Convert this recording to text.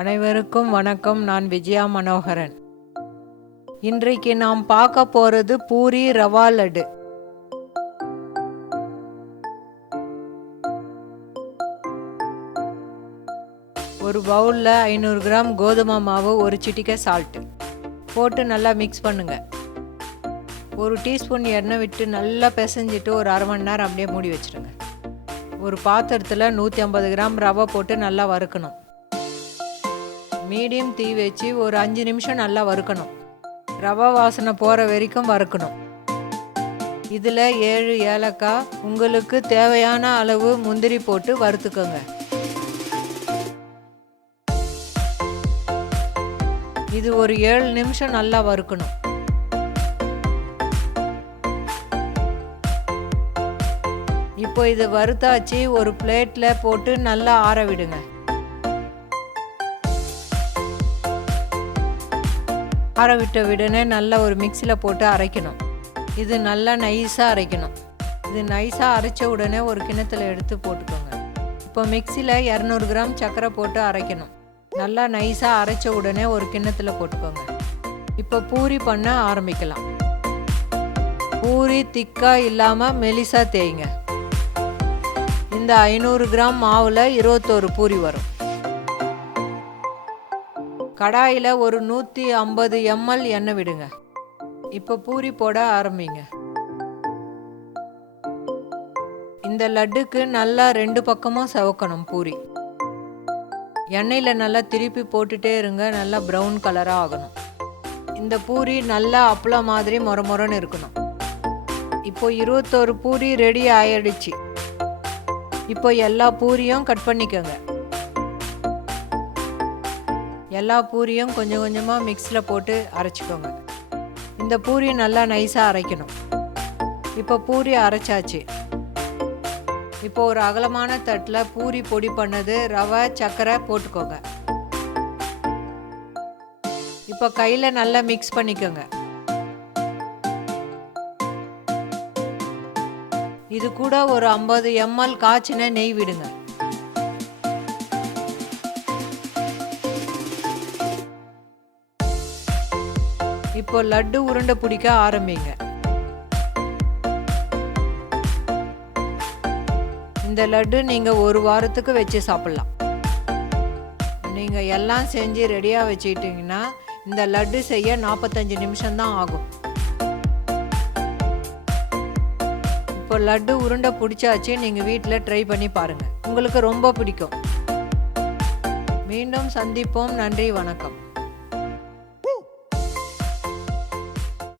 அனைவருக்கும் வணக்கம். நான் விஜயா மனோகரன். இன்றைக்கு நாம் பார்க்க போகிறது பூரி ரவா லட்டு. ஒரு பவுலில் 500 கிராம் கோதுமை மாவு, ஒரு சிட்டிகை சால்ட்டு போட்டு நல்லா மிக்ஸ் பண்ணுங்க. ஒரு டீஸ்பூன் எண்ணெய் விட்டு நல்லா பிசைஞ்சிட்டு ஒரு அரை மணி நேரம் அப்படியே மூடி வச்சுருங்க. ஒரு பாத்திரத்தில் 150 கிராம் ரவை போட்டு நல்லா வறுக்கணும். மீடியம் தீ வச்சு ஒரு 5 நிமிஷம் நல்லா வறுக்கணும். ரவா வாசனை போகிற வரைக்கும் வறுக்கணும். இதில் 7 ஏலக்காய், உங்களுக்கு தேவையான அளவு முந்திரி போட்டு வறுத்துக்கோங்க. இது ஒரு 7 நிமிஷம் நல்லா வறுக்கணும். இப்போ இது வறுத்தாச்சு. ஒரு பிளேட்டில் போட்டு நல்லா ஆற விடுங்க. ஆற விட்ட உடனே நல்லா ஒரு மிக்சியில் போட்டு அரைக்கணும். இது நல்லா நைஸாக அரைக்கணும். இது நைஸாக அரைச்ச உடனே ஒரு கிண்ணத்தில் எடுத்து போட்டுக்கோங்க. இப்போ மிக்சியில் 200 கிராம் சர்க்கரை போட்டு அரைக்கணும். நல்லா நைஸாக அரைச்ச உடனே ஒரு கிண்ணத்தில் போட்டுக்கோங்க. இப்போ பூரி பண்ண ஆரம்பிக்கலாம். பூரி திக்காக இல்லாமல் மெலிசாக தேய்ங்க. இந்த 500 கிராம் மாவில் 21 பூரி வரும். கடாயில் ஒரு 150 ml எண்ணெய் விடுங்க. இப்போ பூரி போட ஆரம்பிங்க. இந்த லட்டுக்கு நல்லா 2 பக்கமும் செவக்கணும். பூரி எண்ணெயில் நல்லா திருப்பி போட்டுட்டே இருங்க. நல்லா ப்ரௌன் கலராக ஆகணும். இந்த பூரி நல்லா அப்பளம் மாதிரி மொரமொரன்னு இருக்கணும். இப்போ 21 பூரி ரெடி ஆயிடுச்சு. இப்போ எல்லா பூரியும் கட் பண்ணிக்கோங்க. எல்லா பூரியும் கொஞ்சம் கொஞ்சமாக மிக்ஸில் போட்டு அரைச்சிக்கோங்க. இந்த பூரி நல்லா நைஸாக அரைக்கணும். இப்போ பூரி அரைச்சாச்சு. இப்போ ஒரு அகலமான தட்டில் பூரி பொடி பண்ணது, ரவை, சர்க்கரை போட்டுக்கோங்க. இப்போ கையில் நல்லா மிக்ஸ் பண்ணிக்கோங்க. இது கூட ஒரு 50 ml காய்ச்சின நெய் விடுங்க. இப்போ லட்டு உருண்டை பிடிக்க ஆரம்பிங்க. இந்த லட்டு நீங்கள் ஒரு வாரத்துக்கு வச்சு சாப்பிட்லாம். நீங்கள் எல்லாம் செஞ்சு ரெடியாக வச்சுக்கிட்டிங்கன்னா இந்த லட்டு செய்ய 45 நிமிஷம்தான் ஆகும். இப்போ லட்டு உருண்டை பிடிச்சாச்சு. நீங்கள் வீட்டில் ட்ரை பண்ணி பாருங்கள். உங்களுக்கு ரொம்ப பிடிக்கும். மீண்டும் சந்திப்போம். நன்றி, வணக்கம்.